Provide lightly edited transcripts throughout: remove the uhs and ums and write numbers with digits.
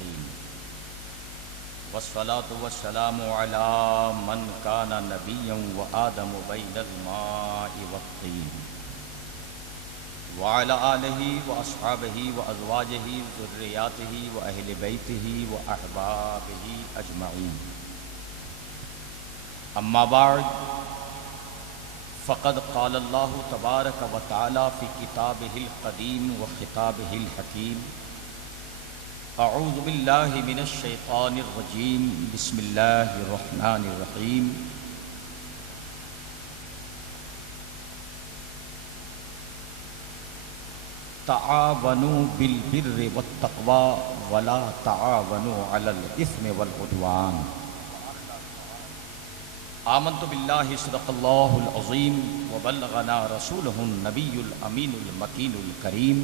المستقيم والصلاة والسلام على من كان نبيا وآدم بين الماء والطين وعلى آله وأصحابه وأزواجه وذرياته وأهل بيته وأحبابه أجمعين. أما بعد فقد قال الله تبارك وتعالى في كتابه القديم وخطابه الحكيم: أعوذ بالله من الشيطان الرجيم، بسم الله الرحمن الرحيم. تعاونوا بالبر والتقوى ولا تعاونوا على الإثم والعدوان. آمنت بالله صدق الله العظيم وبلغنا رسوله النبي الأمين المكين الكريم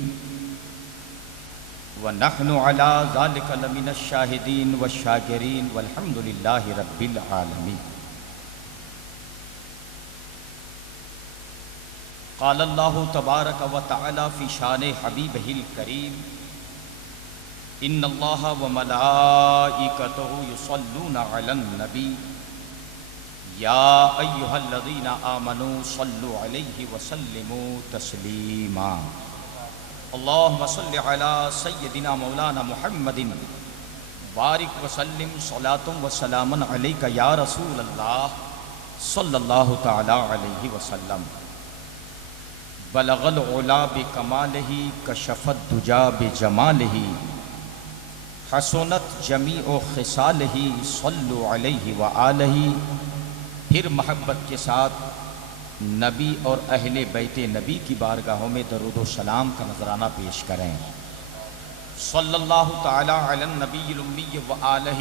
ونحن على ذلك لمن الشاهدين والشاكرين والحمد لله رب العالمين. قال الله تبارك وتعالى في شان حبيبه الكريم: إن الله وملائكته يصلون على النبي يا أيها الذين آمنوا صلوا عليه وسلموا تسليما. اللهم صل على سيدنا مولانا محمد بارك وسلم صلاة وسلاما عليك يا رسول الله صلى الله تعالى عليه وسلم. بلغ العلا بکمالہ کشف الدجا بجمالہ حسنت جمیع خصالہ صلوا علیہ وآلہ. پھر محبت کے ساتھ نبی اور اہل بیت نبی کی بارگاہوں میں درود و سلام کا نذرانہ پیش کریں. صلی اللہ تعالی علی النبی الامی وآلہ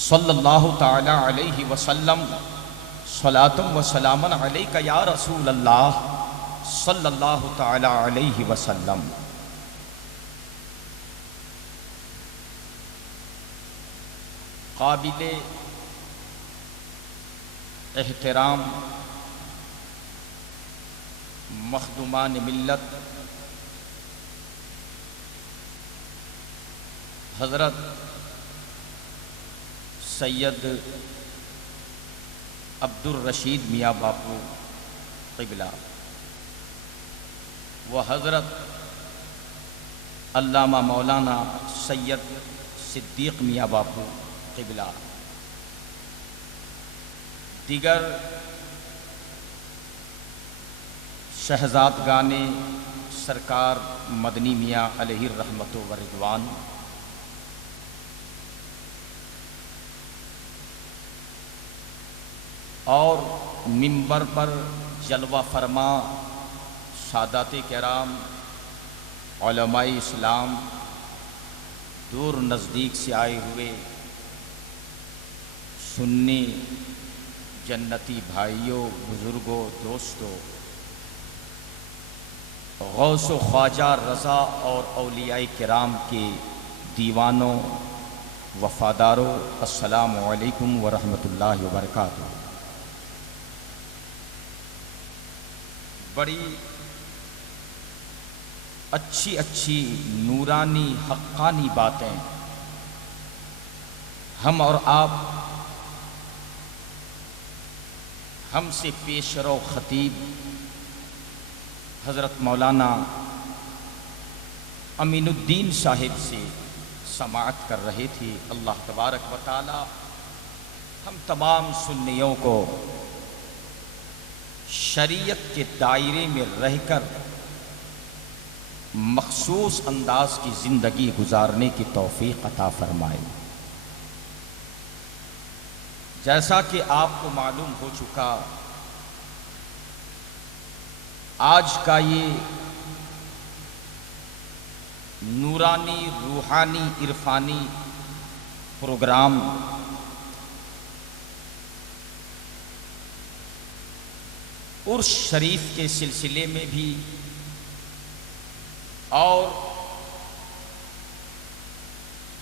صلی اللہ تعالی علیہ وسلم. صلاۃ و سلاما علیک یا رسول اللہ صلی اللہ تعالی علیہ وسلم. قابل احترام مخدومان ملت حضرت سید عبدالرشید میاں باپو قبلہ و حضرت علامہ مولانا سید صدیق میاں باپو قبلہ، دیگر شہزادگان سرکار مدنی میاں علیہ الرحمت و رضوان، اور منبر پر جلوہ فرما سادات کرام، علماء اسلام، دور نزدیک سے آئے ہوئے سنی جنتی بھائیوں، بزرگوں، دوستوں، غوث و خواجہ رضا اور اولیاء کرام کے دیوانوں، وفاداروں، السلام علیکم ورحمۃ اللہ وبرکاتہ. بڑی اچھی نورانی حقانی باتیں ہم اور آپ، ہم سے پیش رو خطیب حضرت مولانا امین الدین صاحب سے سماعت کر رہے تھے. اللہ تبارک و تعالی ہم تمام سنیوں کو شریعت کے دائرے میں رہ کر مخصوص انداز کی زندگی گزارنے کی توفیق عطا فرمائے. جیسا کہ آپ کو معلوم ہو چکا، آج کا یہ نورانی، روحانی، عرفانی پروگرام عرس شریف کے سلسلے میں بھی اور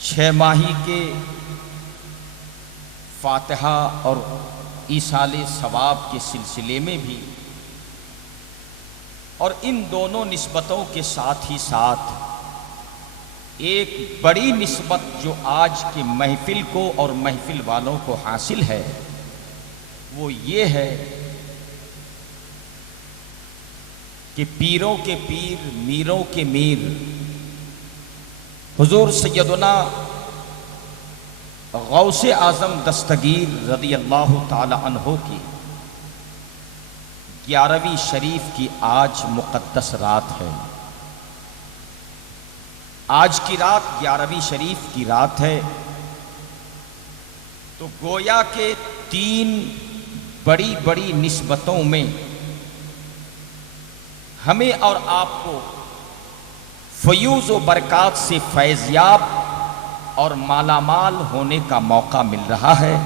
6 ماہی کے فاتحہ اور ایصال ثواب کے سلسلے میں بھی، اور ان دونوں نسبتوں کے ساتھ ہی ساتھ ایک بڑی نسبت جو آج کے محفل کو اور محفل والوں کو حاصل ہے وہ یہ ہے کہ پیروں کے پیر میروں کے میر حضور سیدنا غوث اعظم دستگیر رضی اللہ تعالی عنہ کی 11ویں شریف کی آج مقدس رات ہے۔ آج کی رات 11ویں شریف کی رات ہے، تو گویا کے 3 بڑی بڑی نسبتوں میں ہمیں اور آپ کو فیوز و برکات سے فیضیاب اور مالا مال ہونے کا موقع مل رہا ہے۔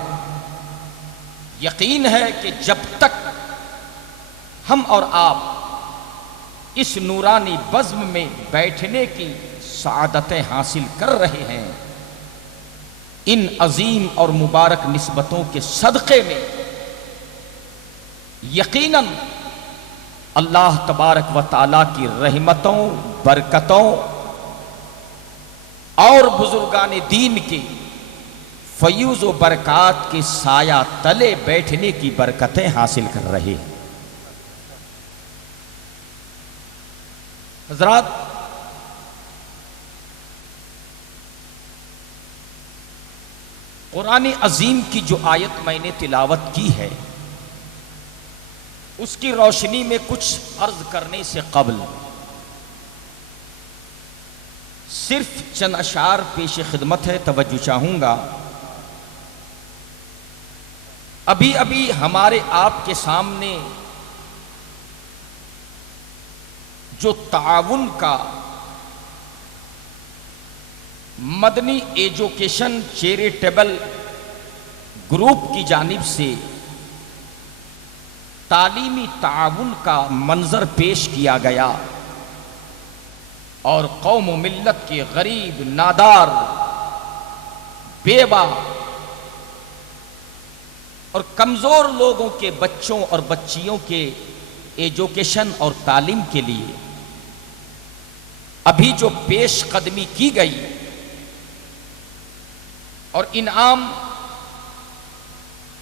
یقین ہے کہ جب تک ہم اور آپ اس نورانی بزم میں بیٹھنے کی سعادتیں حاصل کر رہے ہیں، ان عظیم اور مبارک نسبتوں کے صدقے میں یقیناً اللہ تبارک و تعالیٰ کی رحمتوں، برکتوں اور بزرگان دین کے فیوز و برکات کے سایہ تلے بیٹھنے کی برکتیں حاصل کر رہے ہیں۔ حضرات، قرآن عظیم کی جو آیت میں نے تلاوت کی ہے اس کی روشنی میں کچھ عرض کرنے سے قبل صرف چند اشعار پیش خدمت ہے، توجہ چاہوں گا۔ ابھی ابھی ہمارے آپ کے سامنے جو تعاون کا مدنی ایجوکیشن چیریٹیبل گروپ کی جانب سے تعلیمی تعاون کا منظر پیش کیا گیا اور قوم و ملت کے غریب، نادار، بیوہ اور کمزور لوگوں کے بچوں اور بچیوں کے ایجوکیشن اور تعلیم کے لیے ابھی جو پیش قدمی کی گئی اور انعام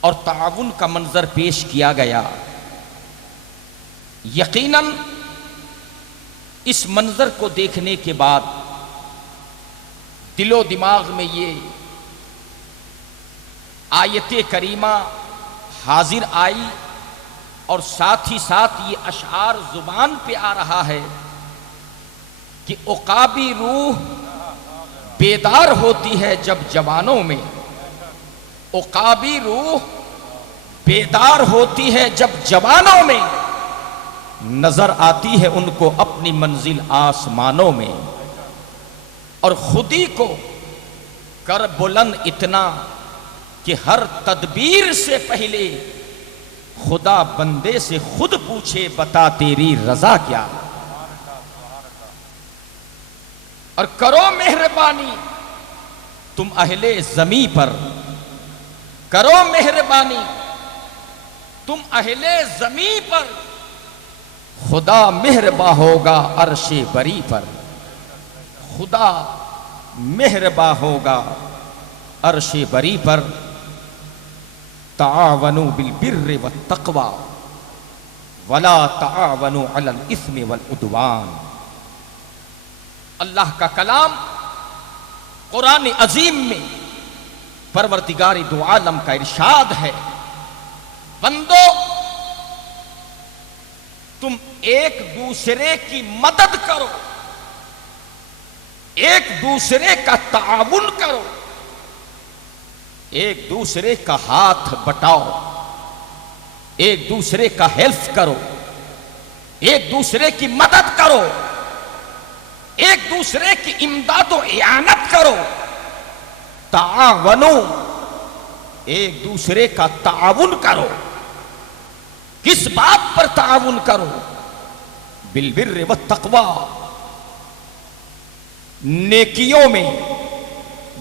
اور تعاون کا منظر پیش کیا گیا، یقیناً اس منظر کو دیکھنے کے بعد دل و دماغ میں یہ آیت کریمہ حاضر آئی اور ساتھ ہی ساتھ یہ اشعار زبان پہ آ رہا ہے کہ عقابی روح بیدار ہوتی ہے جب جوانوں میں، عقابی روح بیدار ہوتی ہے جب جوانوں میں، نظر آتی ہے ان کو اپنی منزل آسمانوں میں، اور خودی کو کر بلند اتنا کہ ہر تدبیر سے پہلے خدا بندے سے خود پوچھے بتا تیری رضا کیا، اور کرو مہربانی تم اہل زمیں پر، کرو مہربانی تم اہل زمیں پر، خدا مہرباں ہوگا عرش بری پر، خدا مہرباں ہوگا عرش بری پر۔ تعاونوا بالبر والتقوی ولا تعاونوا علی الاثم والعدوان۔ اللہ کا کلام قرآن عظیم میں پروردگار دو عالم کا ارشاد ہے، بندو تم ایک دوسرے کی مدد کرو، ایک دوسرے کا تعاون کرو، ایک دوسرے کا ہاتھ بٹاؤ، ایک دوسرے کا ہیلپ کرو، ایک دوسرے کی مدد کرو، ایک دوسرے کی امداد و اعانت کرو۔ تعاونو، ایک دوسرے کا تعاون کرو۔ کس بات پر تعاون کرو؟ بالبر والتقوی، نیکیوں میں،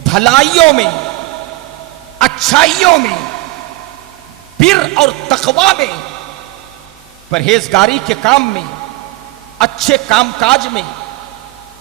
بھلائیوں میں، اچھائیوں میں، بر اور تقوی میں، پرہیزگاری کے کام میں، اچھے کام کاج میں،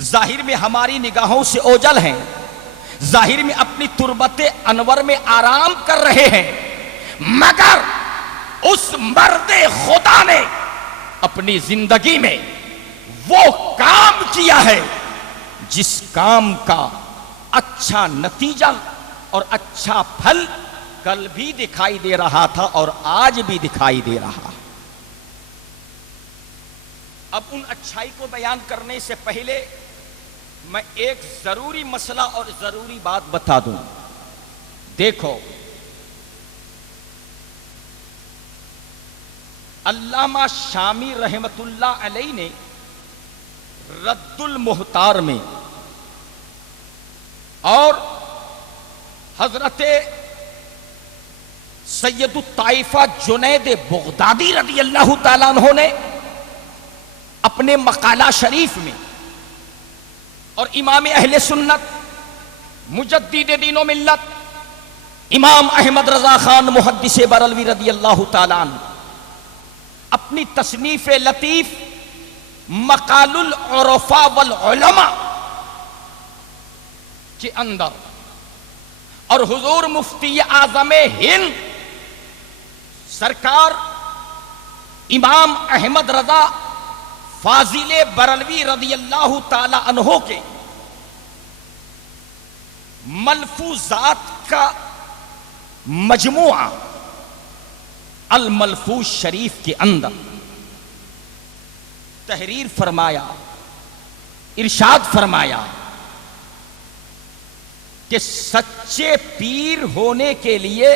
ظاہر میں ہماری نگاہوں سے اوجل ہیں، ظاہر میں اپنی تربت انور میں آرام کر رہے ہیں، مگر اس مرد خدا نے اپنی زندگی میں وہ کام کیا ہے جس کام کا اچھا نتیجہ اور اچھا پھل کل بھی دکھائی دے رہا تھا اور آج بھی دکھائی دے رہا ہے۔ اب ان اچھائی کو بیان کرنے سے پہلے میں ایک ضروری مسئلہ اور ضروری بات بتا دوں۔ دیکھو، علامہ شامی رحمت اللہ علیہ نے رد المحتار میں اور حضرت سید الطائفہ جنید بغدادی رضی اللہ تعالیٰ عنہ نے اپنے مقالہ شریف میں، اور امام اہل سنت مجدد دین و ملت امام احمد رضا خان محدث بریلوی رضی اللہ تعالیٰ عنہ اپنی تصنیف لطیف مقال العرفاء والعلماء کے اندر، اور حضور مفتی اعظم ہند سرکار امام احمد رضا فاضل بریلوی رضی اللہ تعالی عنہ کے ملفوظات کا مجموعہ الملفوظ شریف کے اندر تحریر فرمایا، ارشاد فرمایا کہ سچے پیر ہونے کے لیے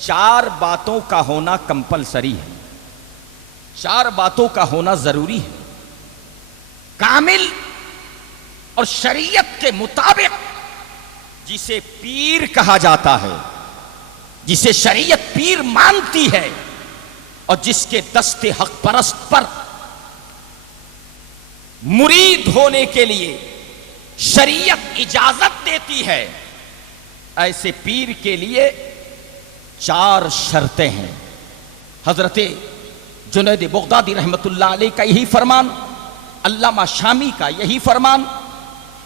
4 باتوں کا ہونا کمپلسری ہے، 4 باتوں کا ہونا ضروری ہے۔ کامل اور شریعت کے مطابق جسے پیر کہا جاتا ہے، جسے شریعت پیر مانتی ہے، اور جس کے دست حق پرست پر مرید ہونے کے لیے شریعت اجازت دیتی ہے، ایسے پیر کے لیے 4 شرطیں ہیں۔ حضرت جنید بغدادی رحمت اللہ علیہ کا یہی فرمان، علامہ شامی کا یہی فرمان،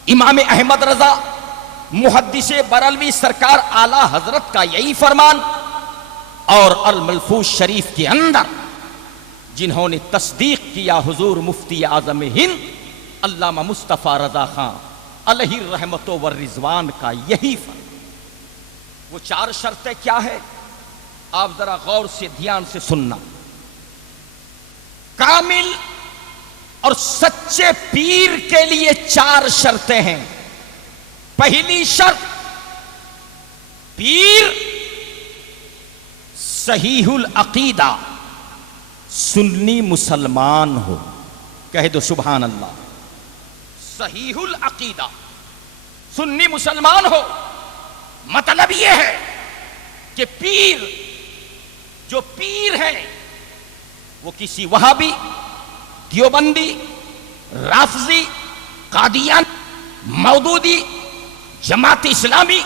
امام احمد رضا محدث بریلوی سرکار اعلی حضرت کا یہی فرمان، اور الملفوظ شریف کے اندر جنہوں نے تصدیق کیا حضور مفتی اعظم ہند علامہ مصطفیٰ رضا خان علیہ الرحمت والرضوان کا یہی فرمان۔ وہ 4 شرطیں کیا ہے؟ آپ ذرا غور سے دھیان سے سننا۔ کامل اور سچے پیر کے لیے 4 شرطیں ہیں۔ پہلی شرط، پیر صحیح العقیدہ سنی مسلمان ہو، کہہ دو سبحان اللہ۔ صحیح العقیدہ سنی مسلمان ہو، مطلب یہ ہے کہ پیر جو پیر ہے وہ کسی وہابی، دیوبندی، رافضی، قادیان، مودودی، جماعت اسلامی،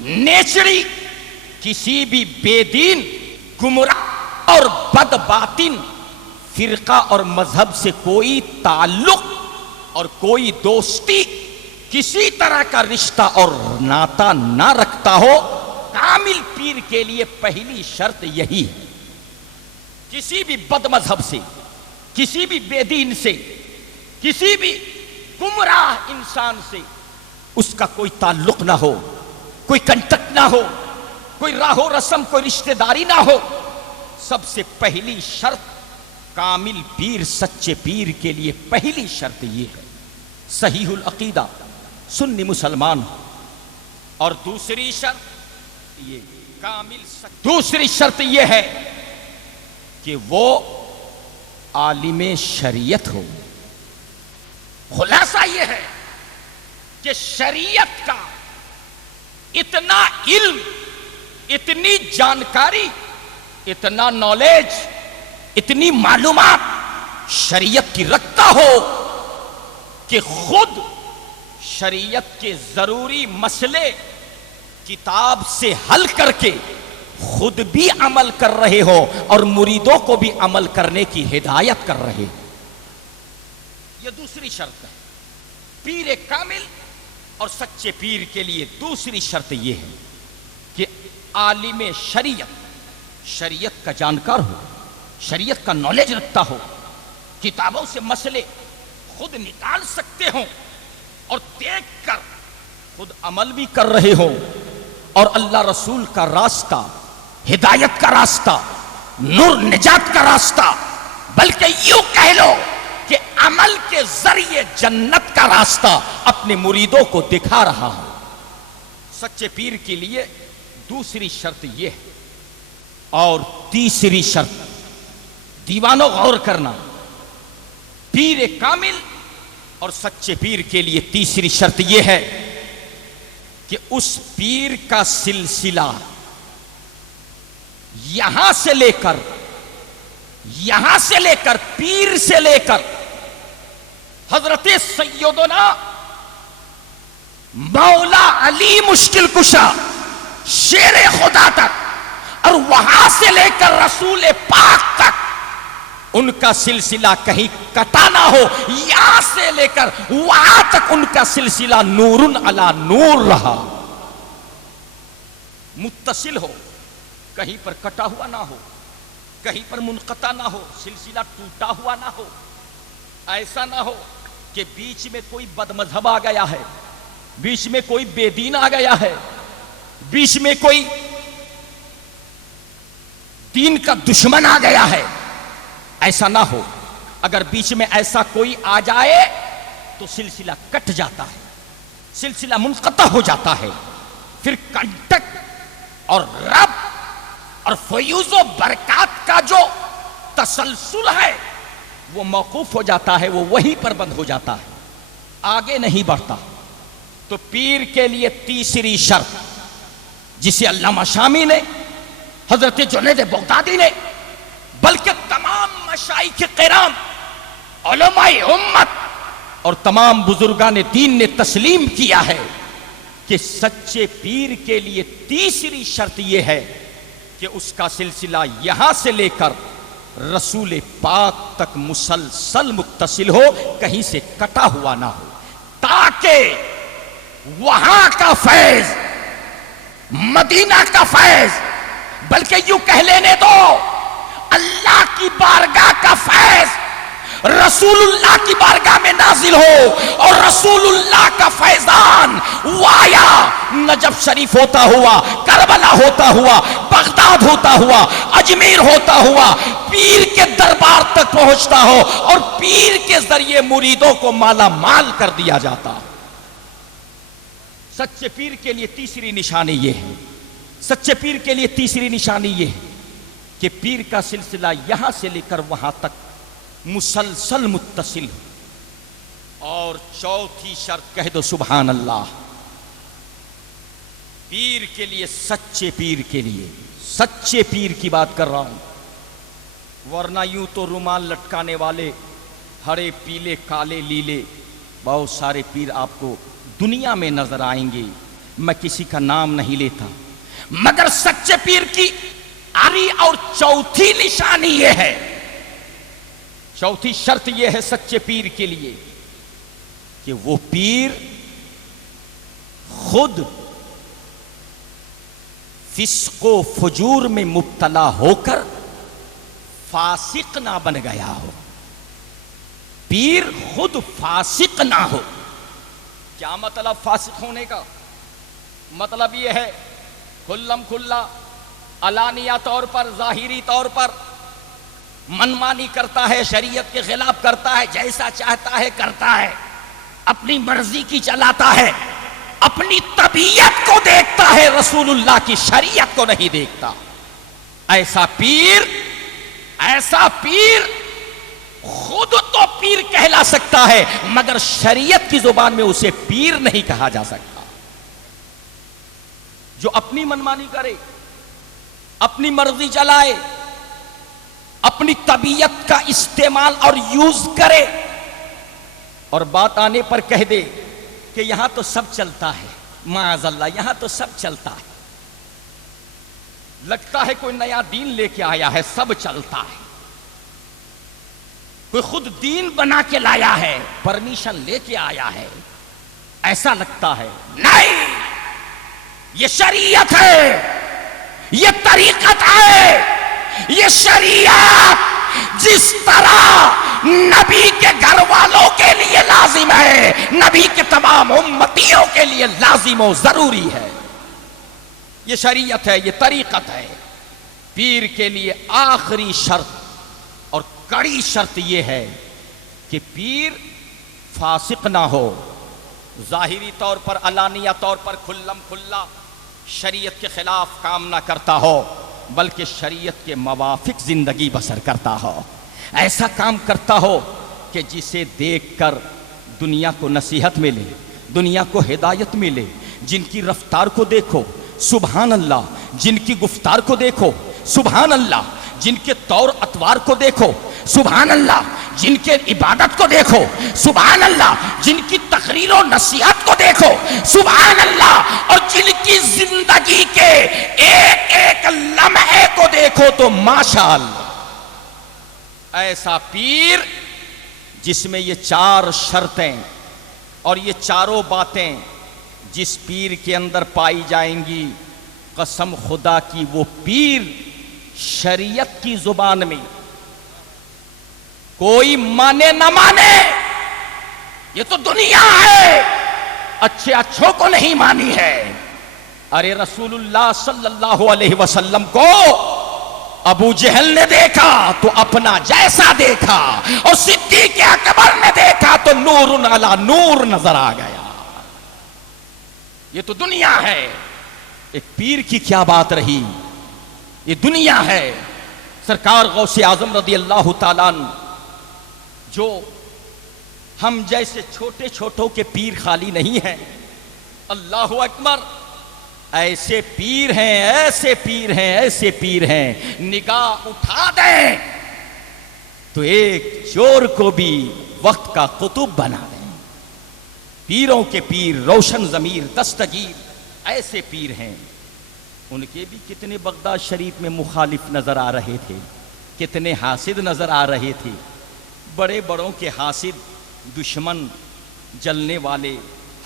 نیچری، کسی بھی بے دین، گمراہ اور بد باطن فرقہ اور مذہب سے کوئی تعلق اور کوئی دوستی، کسی طرح کا رشتہ اور ناتا نہ رکھتا ہو۔ کامل پیر کے لیے پہلی شرط یہی ہے، کسی بھی بد مذہب سے، کسی بھی بے دین سے، کسی بھی گمراہ انسان سے اس کا کوئی تعلق نہ ہو، کوئی کنٹیکٹ نہ ہو، کوئی راہ و رسم، کوئی رشتہ داری نہ ہو۔ سب سے پہلی شرط کامل پیر، سچے پیر کے لیے پہلی شرط یہ ہے صحیح العقیدہ، سنی مسلمان ہو۔ اور دوسری شرط یہ دوسری شرط یہ ہے کہ وہ عالم شریعت ہو۔ خلاصہ یہ ہے کہ شریعت کا اتنا علم، اتنی جانکاری، اتنا نالج، اتنی معلومات شریعت کی رکھتا ہو کہ خود شریعت کے ضروری مسئلے کتاب سے حل کر کے خود بھی عمل کر رہے ہو اور مریدوں کو بھی عمل کرنے کی ہدایت کر رہے۔ یہ دوسری شرط ہے۔ پیر کامل اور سچے پیر کے لیے دوسری شرط یہ ہے کہ عالم شریعت کا جانکار ہو، شریعت کا نالج رکھتا ہو، کتابوں سے مسئلے خود نکال سکتے ہوں اور دیکھ کر خود عمل بھی کر رہے ہوں، اور اللہ رسول کا راستہ، ہدایت کا راستہ، نور نجات کا راستہ، بلکہ یوں کہہ لو کہ عمل کے ذریعے جنت کا راستہ اپنے مریدوں کو دکھا رہا ہو۔ سچے پیر کے لیے دوسری شرط یہ ہے، اور تیسری شرط دیوانوں غور کرنا، پیر کامل اور سچے پیر کے لیے تیسری شرط یہ ہے کہ اس پیر کا سلسلہ یہاں سے لے کر پیر سے لے کر حضرت سیدنا مولا علی مشکل کشا شیر خدا تک، اور وہاں سے لے کر رسول پاک تک ان کا سلسلہ کہیں کٹا نہ ہو، یہاں سے لے کر وہاں تک ان کا سلسلہ نور علی نور رہا، متصل ہو، کہیں پر کٹا ہوا نہ ہو، کہیں پر منقطع نہ ہو، سلسلہ ٹوٹا ہوا نہ ہو۔ ایسا نہ ہو کہ بیچ میں کوئی بد مذہب آ گیا ہے، بیچ میں کوئی بے دین آ گیا ہے، بیچ میں کوئی دین کا دشمن آ گیا ہے، ایسا نہ ہو۔ اگر بیچ میں ایسا کوئی آ جائے تو سلسلہ کٹ جاتا ہے، سلسلہ منقطع ہو جاتا ہے، پھر کنٹک اور رب اور فیوز و برکات کا جو تسلسل ہے وہ موقوف ہو جاتا ہے، وہ وہیں پر بند ہو جاتا ہے، آگے نہیں بڑھتا۔ تو پیر کے لیے تیسری شرط، جسے علامہ شامی نے، حضرت جنید بغدادی نے، بلکہ تمام مشائخ کرام، علماء امت اور تمام بزرگان دین نے تسلیم کیا ہے کہ سچے پیر کے لیے تیسری شرط یہ ہے کہ اس کا سلسلہ یہاں سے لے کر رسول پاک تک مسلسل متصل ہو، کہیں سے کٹا ہوا نہ ہو، تاکہ وہاں کا فیض، مدینہ کا فیض، بلکہ یوں کہہ لینے دو اللہ کی بارگاہ کا فیض رسول اللہ کی بارگاہ میں نازل ہو، اور رسول اللہ کا فیضان وایا نجف شریف ہوتا ہوا، کربلا ہوتا ہوا، بغداد ہوتا ہوا، اجمیر ہوتا ہوا، پیر کے دربار تک پہنچتا ہو، اور پیر کے ذریعے مریدوں کو مالا مال کر دیا جاتا۔ سچے پیر کے لیے تیسری نشانی یہ ہے، سچے پیر کے لیے تیسری نشانی یہ ہے کہ پیر کا سلسلہ یہاں سے لے کر وہاں تک مسلسل متصل ہو۔ اور چوتھی شرط کہہ دو سبحان اللہ، پیر کے لیے، سچے پیر کے لیے، سچے پیر کی بات کر رہا ہوں، ورنہ یوں تو رومال لٹکانے والے ہرے پیلے کالے لیلے بہت سارے پیر آپ کو دنیا میں نظر آئیں گے، میں کسی کا نام نہیں لیتا، مگر سچے پیر کی آری اور چوتھی نشانی یہ ہے، چوتھی شرط یہ ہے سچے پیر کے لیے کہ وہ پیر خود فسق و فجور میں مبتلا ہو کر فاسق نہ بن گیا ہو، پیر خود فاسق نہ ہو۔ کیا مطلب فاسق ہونے کا؟ مطلب یہ ہے کھلم کھلا علانیہ طور پر، ظاہری طور پر منمانی کرتا ہے، شریعت کے خلاف کرتا ہے، جیسا چاہتا ہے کرتا ہے، اپنی مرضی کی چلاتا ہے، اپنی طبیعت کو دیکھتا ہے، رسول اللہ کی شریعت کو نہیں دیکھتا۔ ایسا پیر خود تو پیر کہلا سکتا ہے، مگر شریعت کی زبان میں اسے پیر نہیں کہا جا سکتا۔ جو اپنی منمانی کرے، اپنی مرضی چلائے، اپنی طبیعت کا استعمال اور یوز کرے، اور بات آنے پر کہہ دے کہ یہاں تو سب چلتا ہے، معاذ اللہ یہاں تو سب چلتا ہے، لگتا ہے کوئی نیا دین لے کے آیا ہے، سب چلتا ہے، کوئی خود دین بنا کے لایا ہے، پرمیشن لے کے آیا ہے، ایسا لگتا ہے۔ نہیں، یہ شریعت ہے، یہ طریقت ہے، یہ شریعت جس طرح نبی کے گھر والوں کے لیے لازم ہے، نبی کے تمام امتیوں کے لیے لازم و ضروری ہے۔ یہ شریعت ہے، یہ طریقت ہے۔ پیر کے لیے آخری شرط اور کڑی شرط یہ ہے کہ پیر فاسق نہ ہو، ظاہری طور پر علانیہ طور پر کھلم کھلا شریعت کے خلاف کام نہ کرتا ہو، بلکہ شریعت کے موافق زندگی بسر کرتا ہو، ایسا کام کرتا ہو کہ جسے دیکھ کر دنیا کو نصیحت ملے، دنیا کو ہدایت ملے۔ جن کی رفتار کو دیکھو سبحان اللہ، جن کی گفتار کو دیکھو سبحان اللہ، جن کے طور اطوار کو دیکھو سبحان اللہ، جن کے عبادت کو دیکھو سبحان اللہ، جن کی تقریر و نصیحت کو دیکھو سبحان اللہ، اور جن کی زندگی کے ایک ایک لمحے کو دیکھو تو ماشاءاللہ۔ ایسا پیر جس میں یہ چار شرطیں اور یہ چاروں باتیں جس پیر کے اندر پائی جائیں گی، قسم خدا کی وہ پیر شریعت کی زبان میں کوئی مانے نہ مانے، یہ تو دنیا ہے، اچھے اچھوں کو نہیں مانی ہے۔ ارے رسول اللہ صلی اللہ علیہ وسلم کو ابو جہل نے دیکھا تو اپنا جیسا دیکھا، اور صدیق اکبر نے دیکھا تو نور علی نور نظر آ گیا۔ یہ تو دنیا ہے، ایک پیر کی کیا بات رہی، یہ دنیا ہے۔ سرکار غوث اعظم رضی اللہ تعالیٰ عنہ، جو ہم جیسے چھوٹے چھوٹوں کے پیر خالی نہیں ہیں، اللہ اکبر، ایسے پیر ہیں، ایسے پیر ہیں، ایسے پیر ہیں، نگاہ اٹھا دیں تو ایک چور کو بھی وقت کا قطب بنا دیں۔ پیروں کے پیر، روشن ضمیر، دستگیر، ایسے پیر ہیں۔ ان کے بھی کتنے بغداد شریف میں مخالف نظر آ رہے تھے، کتنے حاسد نظر آ رہے تھے، بڑے بڑوں کے حاسد، دشمن، جلنے والے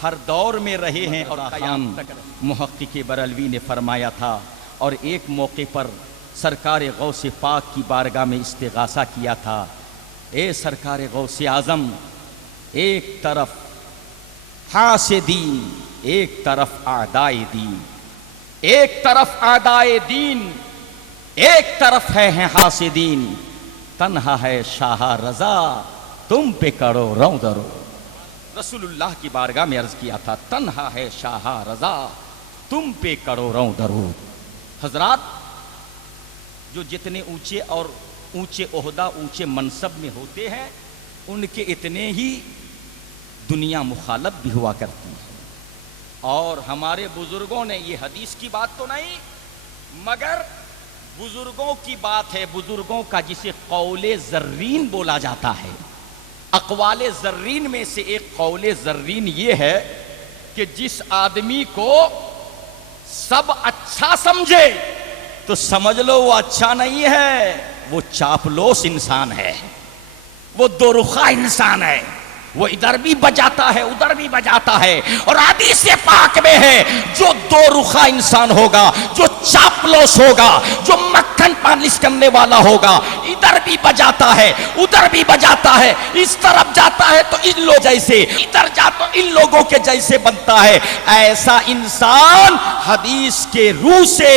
ہر دور میں رہے ہیں، اور قیام تک۔ محقق بریلوی نے فرمایا تھا، اور ایک موقع پر سرکار غوث پاک کی بارگاہ میں استغاثہ کیا تھا، اے سرکار غوث اعظم، ایک طرف حاسدین، ایک طرف اعدائے دین، ایک طرف اعدائے دین، ایک طرف ہیں حاسدین، تنہا ہے شاہ رضا، تم پہ کرو رو درو۔ رسول اللہ کی بارگاہ میں عرض کیا تھا، تنہا ہے شاہ رضا، تم پہ کرو رو درو۔ حضرات، جو جتنے اونچے اور اونچے عہدہ، اونچے منصب میں ہوتے ہیں، ان کے اتنے ہی دنیا مخالف بھی ہوا کرتی ہے۔ اور ہمارے بزرگوں نے، یہ حدیث کی بات تو نہیں مگر بزرگوں کی بات ہے، بزرگوں کا جسے قول زرین بولا جاتا ہے، اقوال زرین میں سے ایک قول زرین یہ ہے کہ جس آدمی کو سب اچھا سمجھے تو سمجھ لو وہ اچھا نہیں ہے، وہ چاپلوس انسان ہے، وہ دو رخا انسان ہے، وہ ادھر بھی بجاتا ہے ادھر بھی بجاتا ہے۔ اور حدیث پاک میں ہے، جو دو رخا انسان ہوگا، جو چاپلوس ہوگا، جو مکھن پالش کرنے والا ہوگا، ادھر بھی بجاتا ہے ادھر بھی بجاتا ہے، اس طرف جاتا ہے تو ان لوگ جیسے، ادھر جاتا تو ان لوگوں کے جیسے بنتا ہے، ایسا انسان حدیث کے روح سے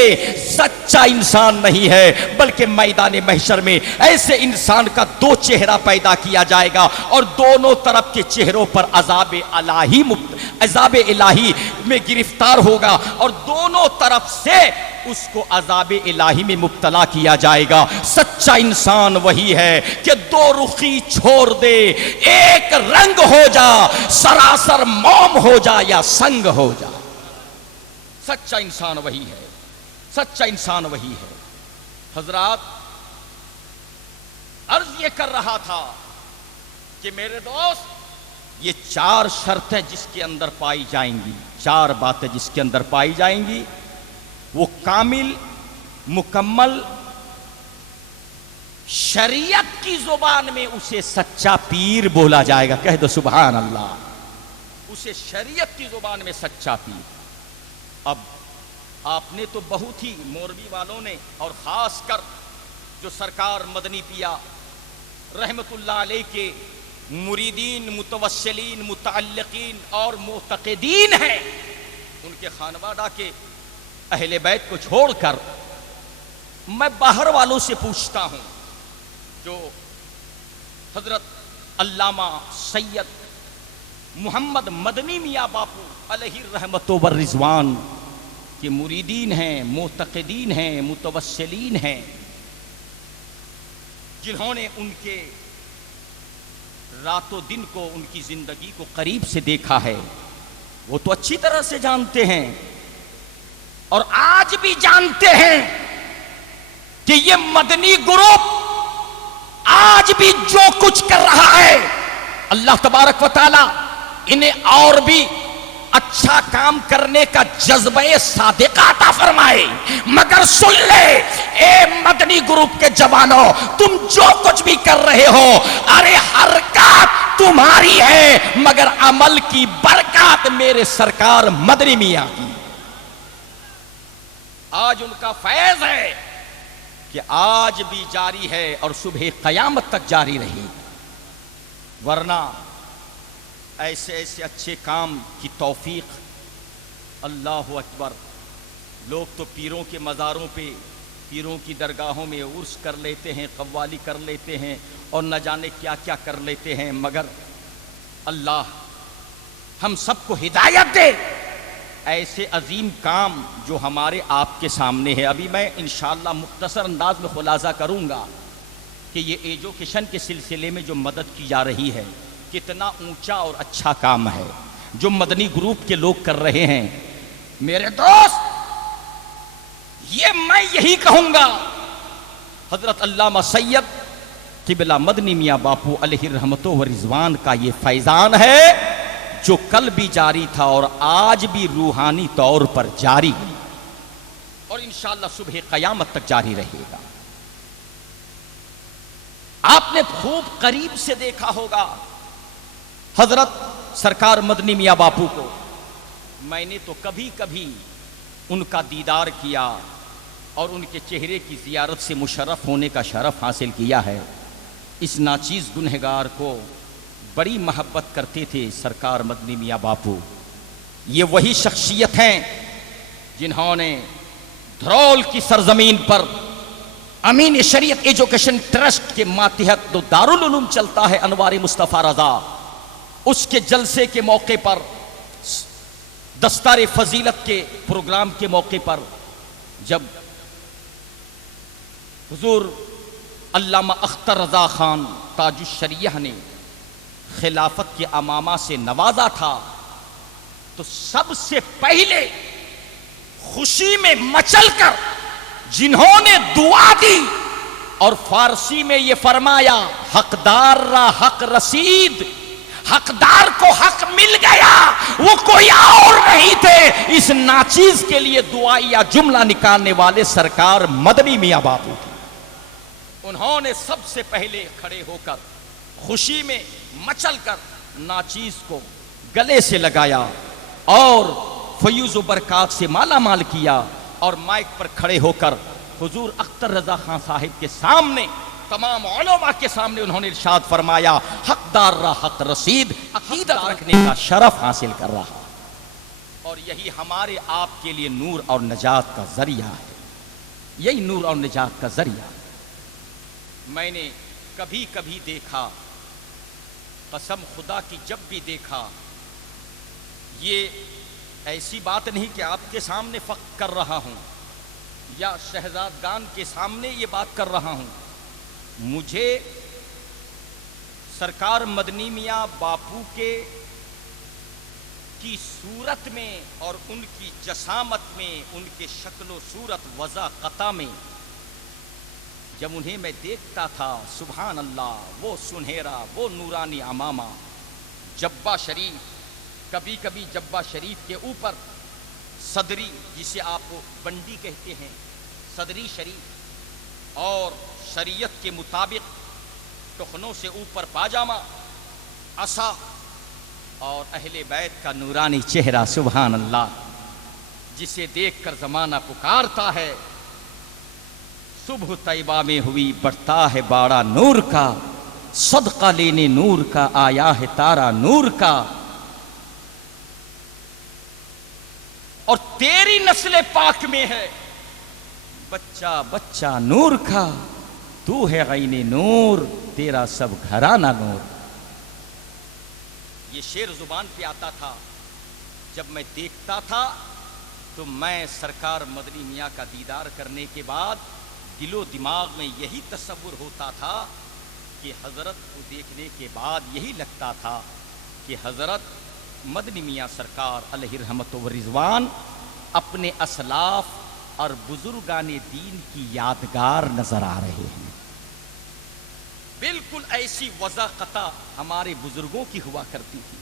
سچا انسان نہیں ہے، بلکہ میدان محشر میں ایسے انسان کا دو چہرہ پیدا کیا جائے گا، اور دونوں طرف کے چہروں پر عذاب الہی میں گرفتار ہوگا، اور دونوں طرف سے اس کو عذاب الہی میں مبتلا کیا جائے گا۔ سچا انسان وہی ہے کہ دو رخی چھوڑ دے، ایک رنگ ہو جا، سراسر موم ہو جا یا سنگ ہو جا۔ سچا انسان وہی ہے، سچا انسان وہی ہے۔ حضرات، عرض یہ کر رہا تھا کہ میرے دوست، یہ چار شرطیں جس کے اندر پائی جائیں گی، چار باتیں جس کے اندر پائی جائیں گی، وہ کامل، مکمل شریعت کی زبان میں اسے سچا پیر بولا جائے گا. کہہ دو سبحان اللہ. اسے شریعت کی زبان میں سچا پیر. اب آپ نے تو بہت ہی موربی والوں نے اور خاص کر جو سرکار مدنی پیا رحمت اللہ علیہ کے مریدین متوسلین متعلقین اور معتقدین ہیں, ان کے خانوادہ کے اہل بیت کو چھوڑ کر میں باہر والوں سے پوچھتا ہوں, جو حضرت علامہ سید محمد مدنی میاں باپو علیہ الرحمت والرضوان کے مریدین ہیں, معتقدین ہیں, متوسلین ہیں, جنہوں نے ان کے رات و دن کو, ان کی زندگی کو قریب سے دیکھا ہے, وہ تو اچھی طرح سے جانتے ہیں اور آج بھی جانتے ہیں کہ یہ مدنی گروپ آج بھی جو کچھ کر رہا ہے اللہ تبارک و تعالی انہیں اور بھی اچھا کام کرنے کا جذبہ صادقہ عطا فرمائے. مگر سن لے اے مدنی گروپ کے جوانوں, تم جو کچھ بھی کر رہے ہو, ارے حرکات تمہاری ہے مگر عمل کی برکات میرے سرکار مدنی میاں کی. آج ان کا فیض ہے کہ آج بھی جاری ہے اور صبح قیامت تک جاری رہی, ورنہ ایسے ایسے اچھے کام کی توفیق. اللہ اکبر. لوگ تو پیروں کے مزاروں پہ, پیروں کی درگاہوں میں عرس کر لیتے ہیں, قوالی کر لیتے ہیں اور نہ جانے کیا کیا کر لیتے ہیں, مگر اللہ ہم سب کو ہدایت دے ایسے عظیم کام جو ہمارے آپ کے سامنے ہے. ابھی میں انشاءاللہ مختصر انداز میں خلاصہ کروں گا کہ یہ ایجوکیشن کے سلسلے میں جو مدد کی جا رہی ہے کتنا اونچا اور اچھا کام ہے جو مدنی گروپ کے لوگ کر رہے ہیں. میرے دوست, یہ میں یہی کہوں گا, حضرت علامہ سید قبلہ مدنی میاں باپو علیہ الرحمت والرضوان کا یہ فیضان ہے جو کل بھی جاری تھا اور آج بھی روحانی طور پر جاری ہے اور انشاءاللہ صبح قیامت تک جاری رہے گا. آپ نے خوب قریب سے دیکھا ہوگا حضرت سرکار مدنی میاں باپو کو. میں نے تو کبھی کبھی ان کا دیدار کیا اور ان کے چہرے کی زیارت سے مشرف ہونے کا شرف حاصل کیا ہے. اس ناچیز گنہگار کو بڑی محبت کرتے تھے سرکار مدنی میاں باپو. یہ وہی شخصیت ہیں جنہوں نے دھرول کی سرزمین پر امین شریعت ایجوکیشن ٹرسٹ کے ماتحت جو دارالعلوم چلتا ہے انوار مصطفیٰ رضا, اس کے جلسے کے موقع پر, دستار فضیلت کے پروگرام کے موقع پر جب حضور علامہ اختر رضا خان تاج الشریعہ نے خلافت کے امامہ سے نوازا تھا تو سب سے پہلے خوشی میں مچل کر جنہوں نے دعا دی اور فارسی میں یہ فرمایا حقدار را حق رسید, حقدار کو حق مل گیا, وہ کوئی اور نہیں تھے. اس ناچیز کے لیے دعائیا جملہ نکالنے والے سرکار مدنی میاں باپو تھے. انہوں نے سب سے پہلے کھڑے ہو کر خوشی میں مچل کر ناچیز کو گلے سے لگایا اور فیوز و برکات سے مالا مال کیا اور مائک پر کھڑے ہو کر حضور اختر رضا خان صاحب کے سامنے, تمام علماء کے سامنے انہوں نے ارشاد فرمایا حقدار را حق رسید, عقیدت رکھنے کا شرف حاصل کر رہا. اور یہی ہمارے آپ کے لیے نور اور نجات کا ذریعہ ہے. یہی نور اور نجات کا ذریعہ. میں نے کبھی کبھی دیکھا, قسم خدا کی جب بھی دیکھا, یہ ایسی بات نہیں کہ آپ کے سامنے فخر کر رہا ہوں یا شہزادگان کے سامنے یہ بات کر رہا ہوں, مجھے سرکار مدنی میاں باپو کی صورت میں اور ان کی جسامت میں, ان کے شکل و صورت وضاقتہ میں جب انہیں میں دیکھتا تھا, سبحان اللہ, وہ سنہرا, وہ نورانی امامہ, جبہ شریف, کبھی کبھی جبہ شریف کے اوپر صدری, جسے آپ بنڈی کہتے ہیں, صدری شریف, اور شریعت کے مطابق ٹخنوں سے اوپر پاجامہ، عصا، اور اہل بیت کا نورانی چہرہ، سبحان اللہ، جسے دیکھ کر زمانہ پکارتا ہے صبح طیبہ میں ہوئی بڑھتا ہے باڑا نور کا، صدقہ لینے نور کا آیا ہے تارا نور کا، اور تیری نسل پاک میں ہے بچہ بچہ نور کا، تو ہے عین نور تیرا سب گھرانہ نور۔ یہ شعر زبان پہ آتا تھا، جب میں دیکھتا تھا تو میں سرکار مدنی میاں کا دیدار کرنے کے بعد دل و دماغ میں یہی تصور ہوتا تھا کہ حضرت کو دیکھنے کے بعد یہی لگتا تھا کہ حضرت مدنی میاں سرکار علیہ رحمت و رضوان اپنے اسلاف اور بزرگان دین کی یادگار نظر آ رہے ہیں۔ بالکل ایسی وضاقتہ ہمارے بزرگوں کی ہوا کرتی تھی۔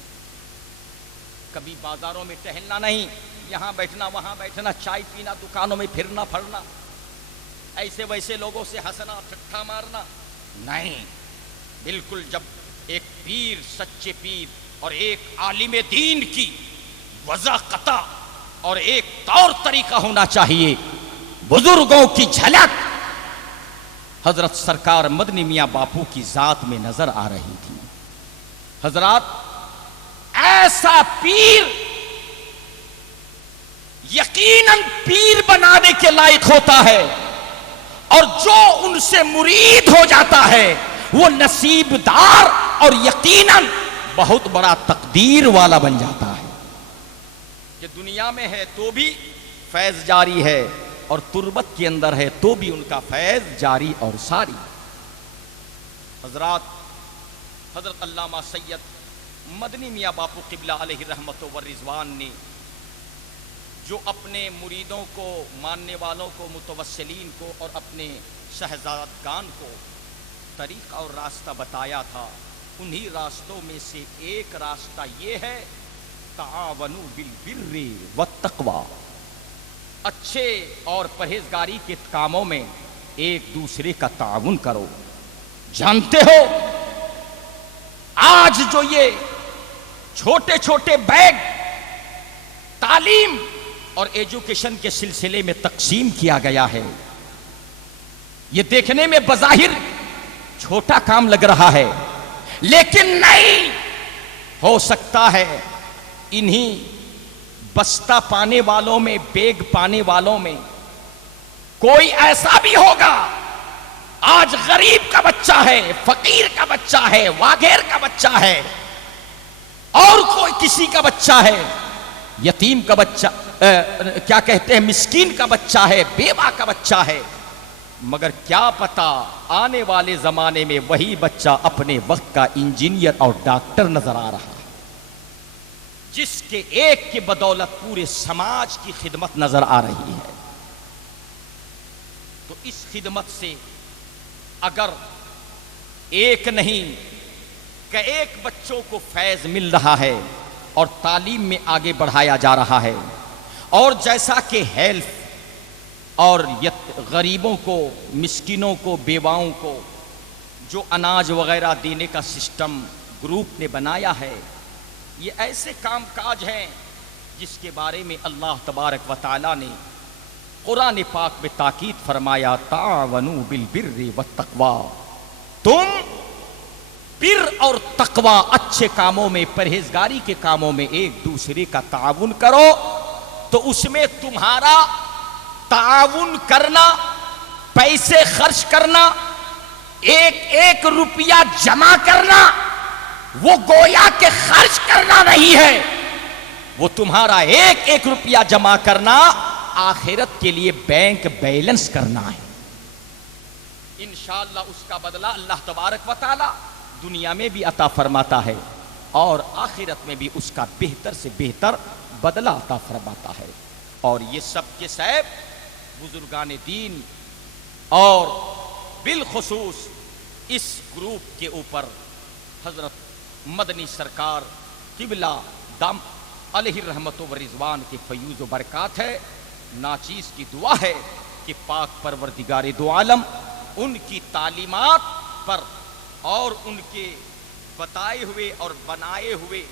کبھی بازاروں میں ٹہلنا نہیں، یہاں بیٹھنا وہاں بیٹھنا، چائے پینا، دکانوں میں پھرنا پھرنا، ایسے ویسے لوگوں سے ہنسنا ٹھٹھا مارنا نہیں۔ بالکل جب ایک پیر، سچے پیر اور ایک عالم دین کی وضاقتہ اور ایک طور طریقہ ہونا چاہیے، بزرگوں کی جھلک حضرت سرکار مدنی میاں باپو کی ذات میں نظر آ رہی تھی۔ حضرات، ایسا پیر یقیناً پیر بنانے کے لائق ہوتا ہے، اور جو ان سے مرید ہو جاتا ہے وہ نصیب دار اور یقیناً بہت بڑا تقدیر والا بن جاتا ہے، کہ دنیا میں ہے تو بھی فیض جاری ہے اور تربت کے اندر ہے تو بھی ان کا فیض جاری اور ساری۔ حضرات، حضرت علامہ سید مدنی میاں باپو قبلہ علیہ رحمت و رضوان نے جو اپنے مریدوں کو، ماننے والوں کو، متوسلین کو اور اپنے شہزادگان کو طریقہ اور راستہ بتایا تھا، انہی راستوں میں سے ایک راستہ یہ ہے، تعاونوا بالبر والتقوی، اچھے اور پرہیزگاری کے کاموں میں ایک دوسرے کا تعاون کرو۔ جانتے ہو آج جو یہ چھوٹے چھوٹے بیگ تعلیم اور ایجوکیشن کے سلسلے میں تقسیم کیا گیا ہے، یہ دیکھنے میں بظاہر چھوٹا کام لگ رہا ہے، لیکن نہیں، ہو سکتا ہے انہی بستہ پانے والوں میں، بیگ پانے والوں میں کوئی ایسا بھی ہوگا، آج غریب کا بچہ ہے، فقیر کا بچہ ہے، واگیر کا بچہ ہے، اور کوئی کسی کا بچہ ہے، یتیم کا بچہ، کیا کہتے ہیں، مسکین کا بچہ ہے، بیوہ کا بچہ ہے، مگر کیا پتا آنے والے زمانے میں وہی بچہ اپنے وقت کا انجینئر اور ڈاکٹر نظر آ رہا ہے، جس کے ایک کی بدولت پورے سماج کی خدمت نظر آ رہی ہے۔ تو اس خدمت سے اگر ایک نہیں کہ ایک بچوں کو فیض مل رہا ہے اور تعلیم میں آگے بڑھایا جا رہا ہے، اور جیسا کہ ہیلتھ اور غریبوں کو، مسکینوں کو، بیواؤں کو جو اناج وغیرہ دینے کا سسٹم گروپ نے بنایا ہے، یہ ایسے کام کاج ہیں جس کے بارے میں اللہ تبارک و تعالی نے قرآن پاک میں تاکید فرمایا، تعاونوا بالبر والتقوی، تم بر اور تقوی، اچھے کاموں میں، پرہیزگاری کے کاموں میں ایک دوسرے کا تعاون کرو، تو اس میں تمہارا تعاون کرنا، پیسے خرچ کرنا، ایک ایک روپیہ جمع کرنا، وہ گویا کہ خرچ کرنا نہیں ہے، وہ تمہارا ایک ایک روپیہ جمع کرنا آخرت کے لیے بینک بیلنس کرنا ہے۔ انشاءاللہ اس کا بدلہ اللہ تبارک و تعالی دنیا میں بھی عطا فرماتا ہے اور آخرت میں بھی اس کا بہتر سے بہتر بدلہ عطا فرماتا ہے۔ اور یہ سب کے سب بزرگان دین اور بالخصوص اس گروپ کے اوپر حضرت مدنی سرکار قبلہ دام علیہ رحمت و رضوان کے فیوز و برکات ہے۔ ناچیز کی دعا ہے کہ پاک پروردگار دو عالم ان کی تعلیمات پر اور ان کے بتائے ہوئے اور بنائے ہوئے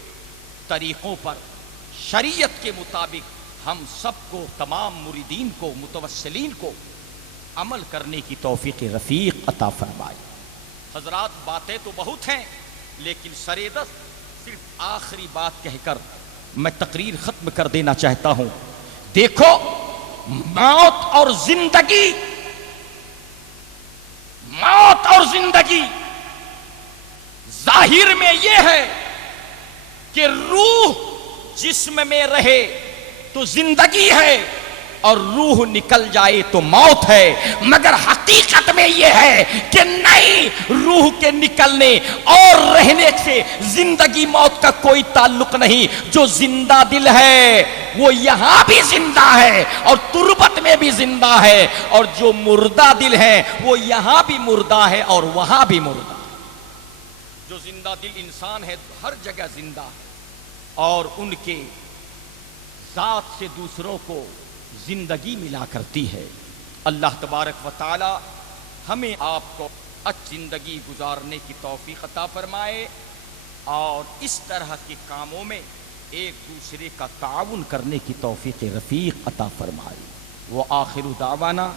طریقوں پر شریعت کے مطابق ہم سب کو، تمام مریدین کو، متوسلین کو عمل کرنے کی توفیق رفیق عطا فرمائے۔ حضرات باتیں تو بہت ہیں، لیکن سریدست صرف آخری بات کہہ کر میں تقریر ختم کر دینا چاہتا ہوں۔ دیکھو، موت اور زندگی، موت اور زندگی ظاہر میں یہ ہے کہ روح جسم میں رہے تو زندگی ہے اور روح نکل جائے تو موت ہے، مگر حقیقت میں یہ ہے کہ نہیں، روح کے نکلنے اور رہنے سے زندگی موت کا کوئی تعلق نہیں۔ جو زندہ دل ہے وہ یہاں بھی زندہ ہے اور تربت میں بھی زندہ ہے، اور جو مردہ دل ہے وہ یہاں بھی مردہ ہے اور وہاں بھی مردہ ہے۔ جو زندہ دل انسان ہے ہر جگہ زندہ ہے، اور ان کے ذات سے دوسروں کو زندگی ملا کرتی ہے۔ اللہ تبارک و تعالی ہمیں آپ کو اچھی زندگی گزارنے کی توفیق عطا فرمائے، اور اس طرح کے کاموں میں ایک دوسرے کا تعاون کرنے کی توفیق رفیق عطا فرمائے۔ وآخر دعوانا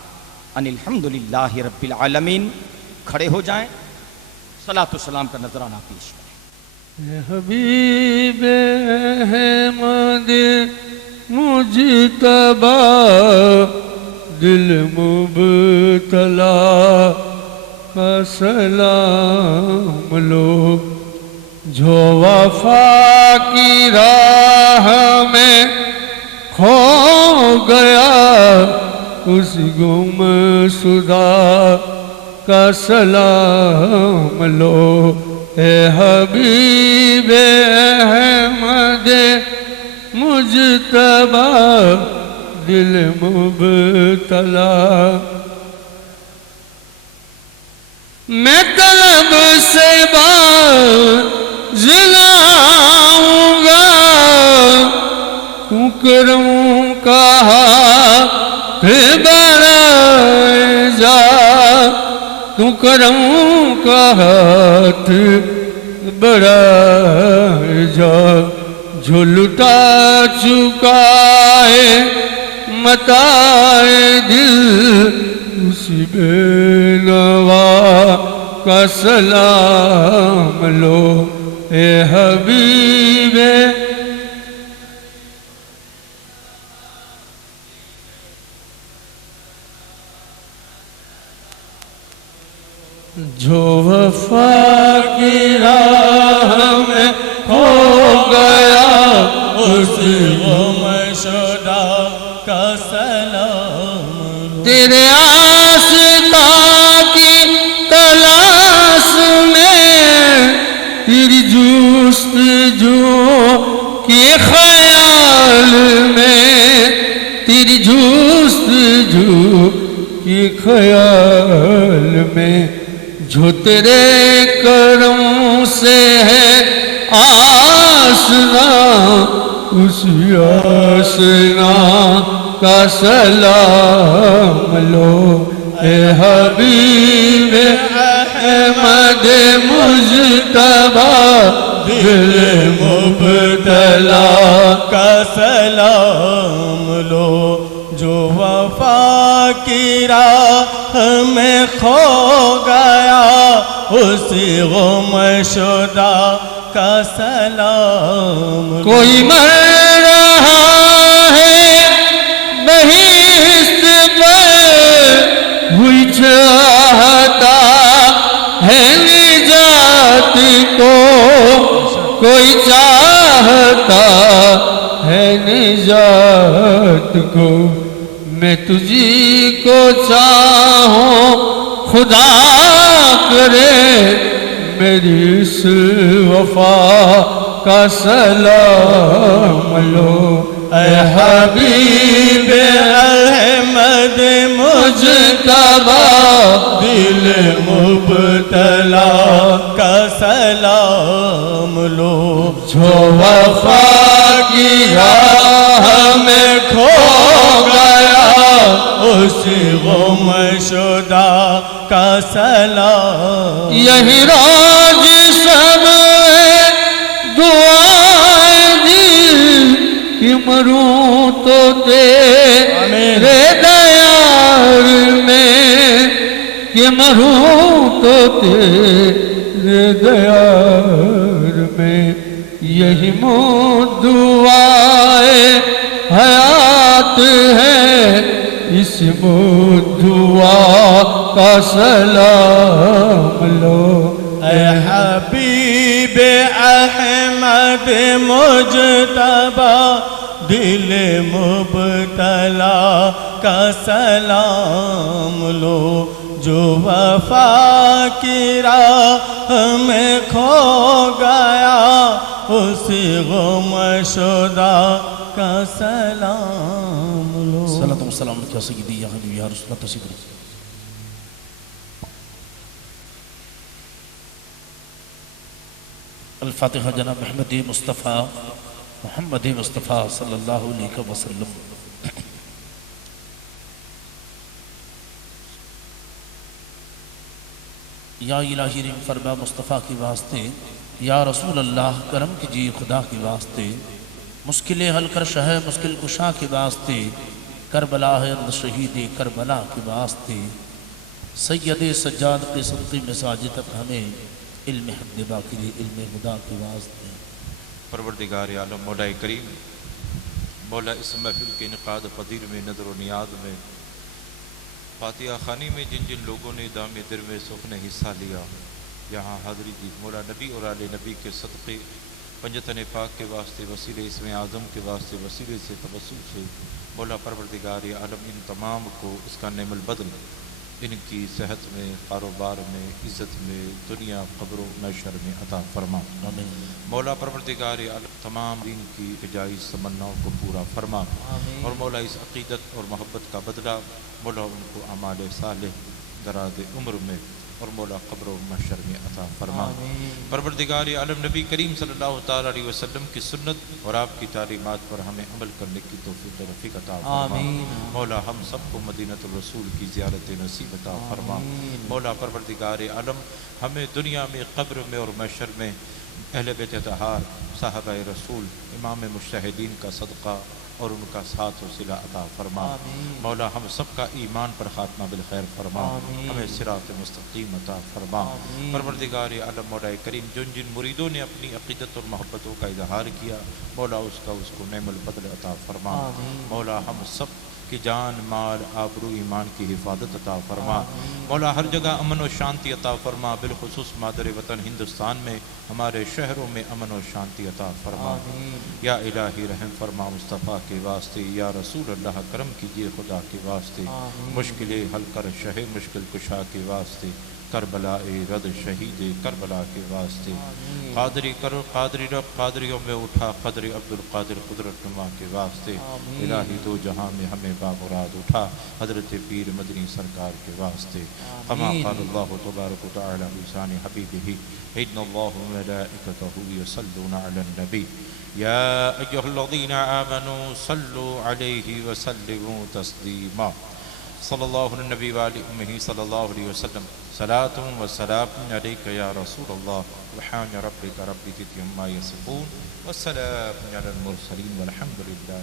ان الحمدللہ رب العالمین۔ کھڑے ہو جائیں، صلاۃ و سلام کا نذرانہ پیش کریں۔ اے حبیب احمد مجتبی، دل مبتلا کا سلام لو، جو وفا کی راہ میں کھو گیا، اس گم شدہ کا سلام لو۔ اے حبیب احمد مجتبی، دل مبتلا، میں طلب سے باز لاؤں گا، تو کرم کا ہاتھ بڑھائے جا، تو کرم کا ہاتھ بڑھائے جا، جو لٹا چکا ہے متاع دل، اسی بے نوا کا سلام لو۔ اے حبیب جو وفا کی راہ میں ہو گیا، اس گمشدہ کا سلام، تیرے آستا کی تلاش میں، تیری جستجو کی خیال میں، تیری جستجو کی خیال میں، جو تیرے کرم سے ہے آسنا، اسی آسنا کا سلام لو۔ اے حبیب احمد مجتبی، دل مبتلا کا سلام لو، جو وفا کی راہ میں کھو گیا، اسی گم شدہ کا سلام۔ کوئی مر رہا ہے بہشت پر، وہی چاہتا ہے نجات کو، کوئی چاہتا ہے نجات کو، میں تجھی کو چاہوں خدا کرے، میری اس وفا کا سلام لو۔ اے حبیب احمد مجتبی، دل مبتلا کا سلام لو، جو وفا کی راہ میں کھو گیا، اس گم شدہ کا سلام یہی راج سب دعائیں دی کہ مروں تو تیرے دیار میں، کہ مروں تو تیرے دیار میں، یہی دعائے حیات ہے، اس دعا کا سلام لو اے حبیب احمد مجتبی دل مبتلا کا سلام لو، جو وفا کی راہ میں کھو گیا اس غم شدہ کا سلام لو۔ صلاۃ و سلام علیک یا سیدی یا حبیبی یا رسول اللہ تشریف رکھیں۔ الفاتحہ جناب محمد مصطفیٰ صلی اللہ علیہ وسلم۔ یا الہی رحم فرما مصطفیٰ کے واسطے، یا رسول اللہ کرم کیجیے خدا کے واسطے، مشکلیں حل کر شہ مشکل کشا کے واسطے، کربلا ہے شہید کربلا کے واسطے، سید سجاد کے صدقے مساجد تک ہمیں علم حد باقی علم خدا کے واسطے۔ پروردگار عالم مولا کریم، مولا اس محفل کے انعقاد پذیر میں نظر و نیاز میں فاتحہ خوانی میں جن جن لوگوں نے دام در میں سخن حصہ لیا، یہاں حاضری دی، مولا نبی اور آل نبی کے صدقے پنجتن پاک کے واسطے، وسیلے اسم اعظم کے واسطے، وسیلے سے توسل سے مولا پروردگار عالم ان تمام کو اس کا نعم البدل، ان کی صحت میں، کاروبار میں، عزت میں، دنیا قبر و محشر میں عطا فرما۔ مولا پروردگار عالم تمام دین کی اجائز تمناؤں کو پورا فرما، اور مولا اس عقیدت اور محبت کا بدلہ مولا ان کو اعمال صالح دراز عمر میں اور مولا قبر و محشر میں عطا فرما۔ پروردگار عالم نبی کریم صلی اللہ تعالیٰ علیہ وسلم کی سنت اور آپ کی تعلیمات پر ہمیں عمل کرنے کی توفیق و رفیق عطا فرما۔ مولا ہم سب کو مدینۃ الرسول کی زیارت نصیب عطا فرما۔ مولا پروردگار عالم ہمیں دنیا میں، قبر میں اور محشر میں اہل بیت اطہار، صحابہ رسول، امام مجتہدین کا صدقہ اور ان کا ساتھ و صلہ عطا فرما۔ مولا ہم سب کا ایمان پر خاتمہ بالخیر فرما، ہمیں صراط مستقیم عطا فرما۔ پروردگار عالم مولا کریم جن جن مریدوں نے اپنی عقیدت اور محبتوں کا اظہار کیا، مولا اس کو نعم البدل عطا فرما۔ مولا ہم سب کی جان، مال، آبرو، ایمان کی حفاظت عطا فرما۔ مولا ہر جگہ امن و شانتی عطا فرما، بالخصوص مادر وطن ہندوستان میں ہمارے شہروں میں امن و شانتی عطا فرما۔ یا الہی رحم فرما مصطفیٰ کے واسطے، یا رسول اللہ کرم کیجیے خدا کے واسطے، مشکلیں حل کر شہ مشکل کشا کے واسطے، کربلا رد شہید کربلا کے واسطے، قادری کرو قادری رب قادریوں میں اٹھا، قدر عبد القادر قدرت نما کے واسطے، الہی دو جہاں میں ہمیں بامراد اٹھا، حضرت پیر مدنی سرکار کے واسطے۔ کما قال اللہ تبارک و تعالی بلسان حبیبہ، ان اللہ وملائکتہ یصلون علی النبی یا ایھا الذین آمنوا صلوا علیہ وسلموا تسلیما۔ صلی اللہ علیہ نبی وآلہ صلی اللہ علیہ وسلم، صلاۃ و سلام علیک یا رسول اللہ، سبحان ربک رب العزۃ عما یصفون، والسلام علی المرسلین والحمد للہ۔